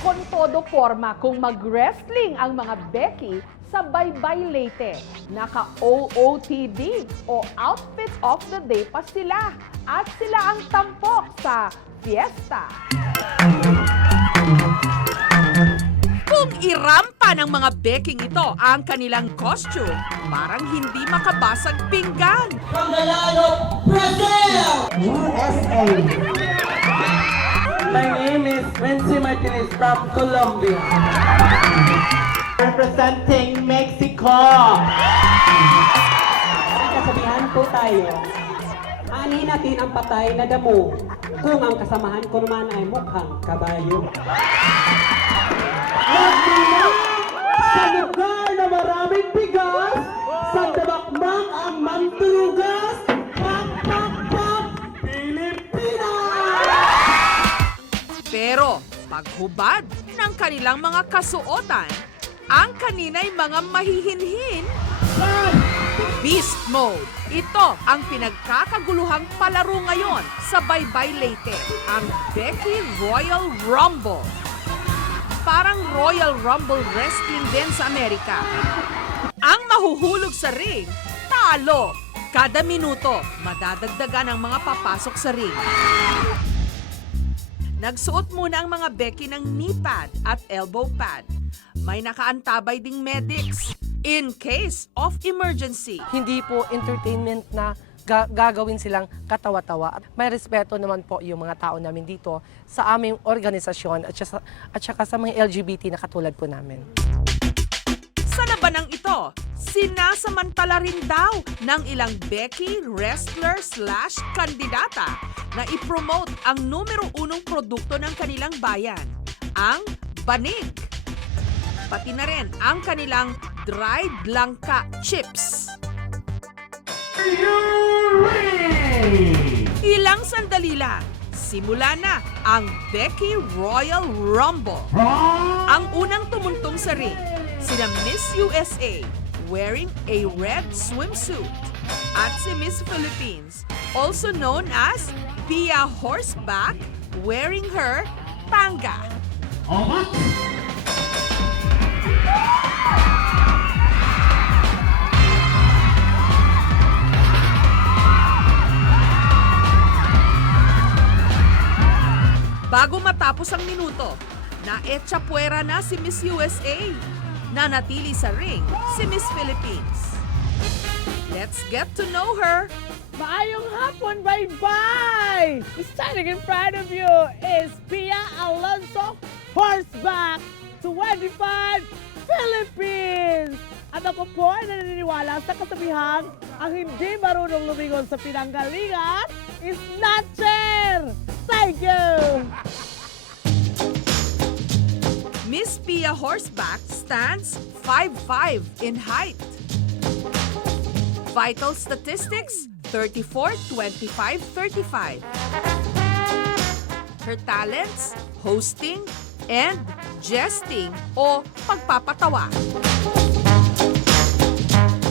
Con todo forma kung mag-wrestling ang mga Becky sa Baybay Leyte. Naka-OOTD o Outfit of the Day pa sila. At sila ang tampok sa fiesta. Kung irampa ng mga Becking ito ang kanilang costume, parang hindi makabasag pinggan. From the land of Brazil! USA! My name is Wency Martinez from Colombia. Representing Mexico! May kasabihan po tayo, ani natin ang patay na damo kung ang kasamahan ko naman ay mukhang kabayo. Sa lugar na maraming bigas, sa dabakbak ang mantulugas, pak, pak, pak, Pilipinas! Pero paghubad ng kanilang mga kasuotan, ang kanina'y mga mahihinhin. Beast Mode. Ito ang pinagkakaguluhang palaro ngayon sa Baybay Leyte, ang Becky Royal Rumble. Parang Royal Rumble Wrestling din sa Amerika. Ang mahuhulog sa ring, talo. Kada minuto, madadagdagan ang mga papasok sa ring. Nagsuot muna ang mga Becky ng knee pad at elbow pad. May nakaantabay ding medics in case of emergency. Hindi po entertainment na gagawin silang katawa-tawa. At may respeto naman po yung mga tao namin dito sa aming organisasyon at saka sa mga LGBT na katulad po namin. Sa labanang ito, sinasamantala rin daw ng ilang Becky wrestler/kandidata na ipromote ang numero unong produkto ng kanilang bayan, ang banig. Pati na rin ang kanilang dried langka chips. Ilang sandali lang, simula na ang Becky Royal Rumble. Ang unang tumuntong sa ring, sina Miss USA wearing a red swimsuit at si Miss Philippines, also known as Pia Horseback, wearing her tanga. Bago matapos ang minuto, naetsa puwera na si Miss USA. Nanatili sa ring si Miss Philippines. Let's get to know her. Maayong hapon, bye-bye! Standing in front of you is Pia Alonso Horseback 25 Philippines! At ako po ay naniniwala sa kasabihang ang hindi marunong lumingon sa pinanggalingan is Snatcher! Thank you! Miss Pia Horseback stands 5'5" in height. Vital statistics, 34, 25, 35. Her talents, hosting and jesting o pagpapatawa.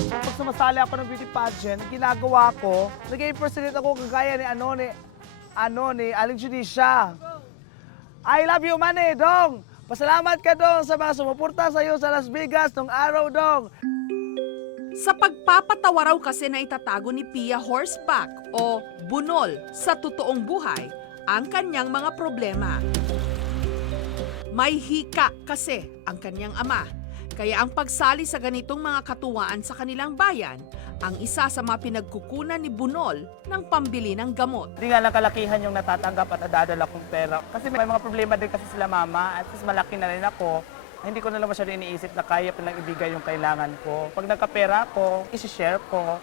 Pag sumasali ako ng beauty pageant, ginagawa ko, nag-impersonate ako kagaya ni Aling Judicia. I love you, Manny, Dong! Pasalamat ka, Dong, sa mga sumuporta sa iyo sa Las Vegas nung araw, Dong. Sa pagpapatawa raw kasi na itatago ni Pia Horseback o bunol sa totoong buhay ang kanyang mga problema. May hika kasi ang kanyang ama. Kaya ang pagsali sa ganitong mga katuwaan sa kanilang bayan, ang isa sa mga pinagkukunan ni Bunol ng pambili ng gamot. Hindi nga lang kalakihan yung natatanggap at nadadala kong pera. Kasi may mga problema din kasi sila mama at mas malaki na rin ako. Hindi ko na lang masyado iniisip na kaya pa lang ibigay yung kailangan ko. Pag nagkapera ko, isi-share ko.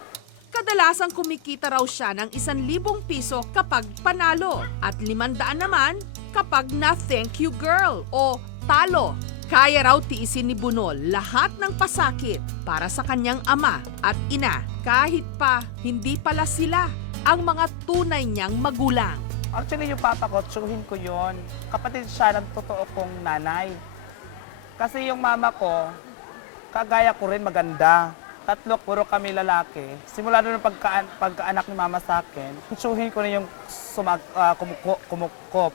Kadalasang kumikita raw siya ng 1,000 piso kapag panalo at 500 naman kapag na thank you girl o talo. Kaya raw tiisin ni Bunol lahat ng pasakit para sa kanyang ama at ina kahit pa hindi pala sila ang mga tunay niyang magulang. Actually, yung papa ko, tsuhin ko yon. Kapatid siya ng totoo kong nanay. Kasi yung mama ko, kagaya ko rin maganda. 3, puro kami lalaki. Simula doon ng pagkaanak ni mama sa akin, tsuhin ko na yung kumukop.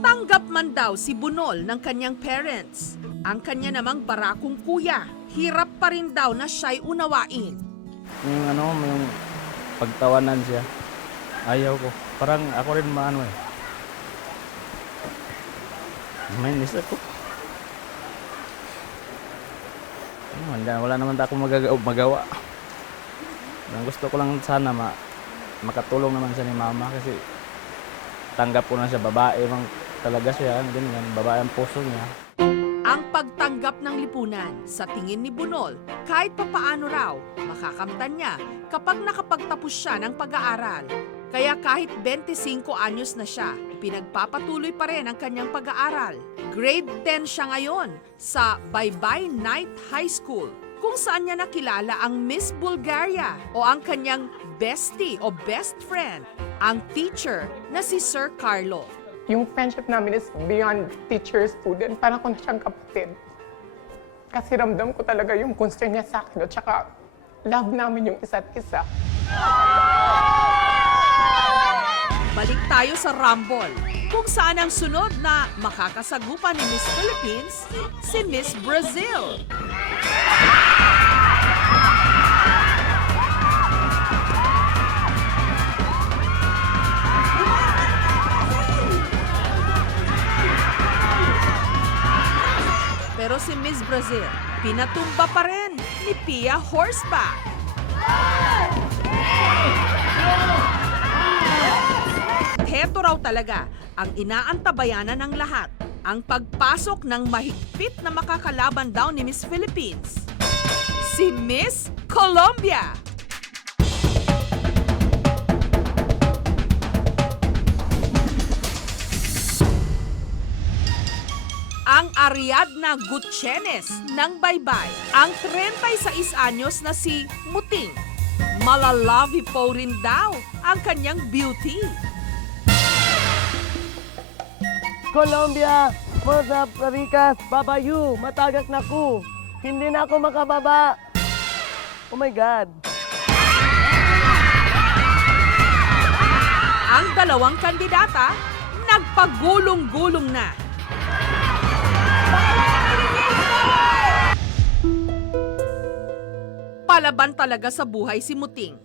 Tanggap man daw si Bunol ng kanyang parents. Ang kanya namang barakong kuya, hirap pa rin daw na siya'y unawain. Yung pagtawanan siya. Ayaw ko. Parang ako rin maano eh. Mainis ako. Wala naman ako magawa. Ang gusto ko lang sana makatulong naman siya ni mama kasi tanggap ko na siya, babae mang talaga siya, ganyan, babae ang puso niya. Ang pagtanggap ng lipunan sa tingin ni Bunol, kahit papaano raw, makakamtan niya kapag nakapagtapos siya ng pag-aaral. Kaya kahit 25 anyos na siya, pinagpapatuloy pa rin ang kanyang pag-aaral. Grade 10 siya ngayon sa Baybay Night High School, kung saan niya nakilala ang Miss Bulgaria o ang kanyang bestie o best friend, ang teacher na si Sir Carlo. Yung friendship namin is beyond teacher-student. Parang ko na siyang kapatid. Kasi ramdam ko talaga yung concern niya sa akin at saka love namin yung isa't isa. Balik tayo sa Rumble, kung saan ang sunod na makakasagupan ni Miss Philippines, si Miss Brazil. Pero si Miss Brazil, pinatumba pa rin ni Pia Horseback. Heto raw talaga ang inaantabayanan ng lahat, ang pagpasok ng mahigpit na makakalaban daw ni Miss Philippines, si Miss Colombia. Ang Ariadna Gutierrez ng Baybay, ang 36 anyos na si Muting. Malalavi po rin daw ang kanyang beauty. Colombia, Mozap, Ricas, Babayu, matagak na ko. Hindi na ako makababa. Oh my God. Ang dalawang kandidata, nagpagulong-gulong na. Palaban talaga sa buhay si Muting.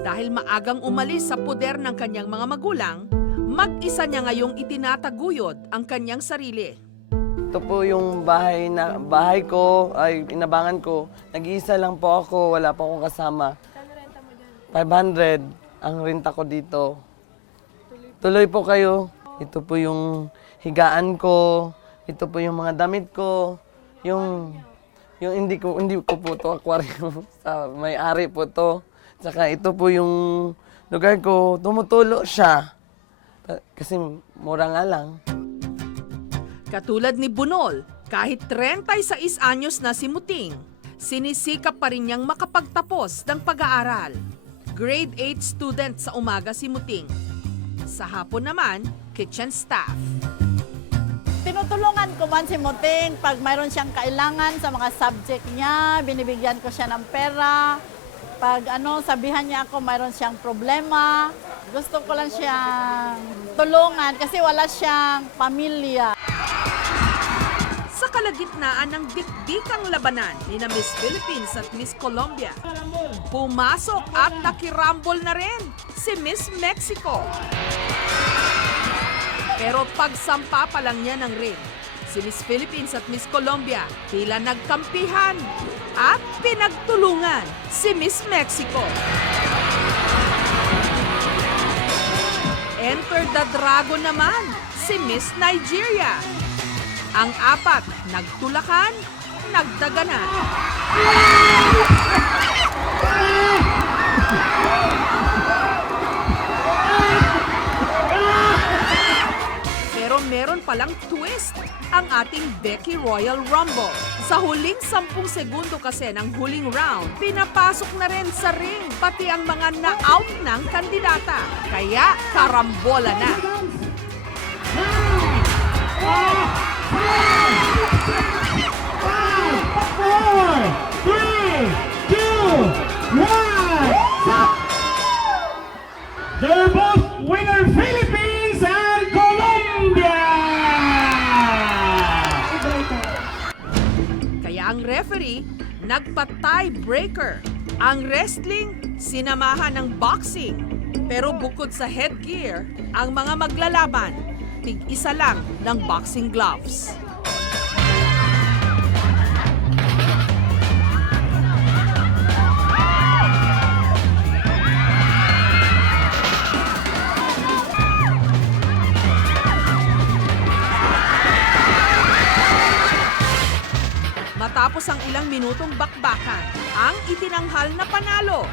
Dahil maagang umalis sa poder ng kanyang mga magulang, mag-isa niya ngayong itinataguyod ang kanyang sarili. Ito po yung bahay ko, ay inabangan ko. Nag-iisa lang po ako, wala po akong kasama. 500 ang renta ko dito. Tuloy po kayo. Ito po yung higaan ko, ito po yung mga damit ko, yung hindi ko po to aquarium, sa may-ari po to. Saka ito po yung lugar ko, tumutulo siya. Kasi mura nga lang. Katulad ni Bunol, kahit 36 anyos na si Muting, sinisikap pa rin niyang makapagtapos ng pag-aaral. Grade 8 student sa umaga si Muting. Sa hapon naman, kitchen staff. Tinutulungan ko man si Muting pag mayroon siyang kailangan sa mga subject niya, binibigyan ko siya ng pera. Pag sabihan niya ako mayroon siyang problema, gusto ko lang siyang tulungan kasi wala siyang pamilya. Sa kalagitnaan ng dikdikang labanan ni na Miss Philippines at Miss Colombia, pumasok at nakirambol na rin si Miss Mexico. Pero pagsampa pa lang niya ng ring, si Miss Philippines at Miss Colombia tila nagkampihan at pinagtulungan si Miss Mexico. Enter the dragon naman, si Miss Nigeria. Ang apat, nagtulakan, nagdaganan. Pero meron palang twist ang ating Becky Royal Rumble. Sa huling 10 segundo kasi ng huling round, pinapasok na rin sa ring pati ang mga na-out ng kandidata. Kaya karambola na. 5, 4, 3, 2, 1. They're both winner, Philippines and Colombia. Ang referee, nagpa-tiebreaker. Ang wrestling, sinamahan ng boxing. Pero bukod sa headgear, ang mga maglalaban, tig-isa lang ng boxing gloves. Matapos ang ilang minutong bakbakan, ang itinanghal na panalo.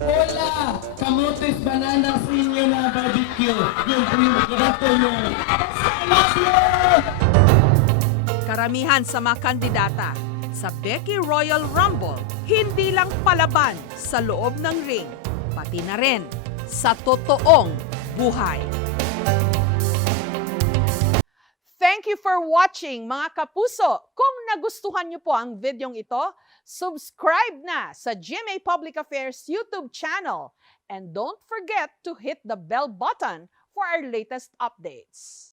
Hola, Camotes Banana Senior na Barbecue. Yung primo nyo. Karamihan sa mga kandidata sa Becky Royal Rumble, hindi lang palaban sa loob ng ring, pati na rin sa totoong buhay. Thank you for watching, mga kapuso. Kung nagustuhan niyo po ang videong ito, subscribe na sa GMA Public Affairs YouTube channel. And don't forget to hit the bell button for our latest updates.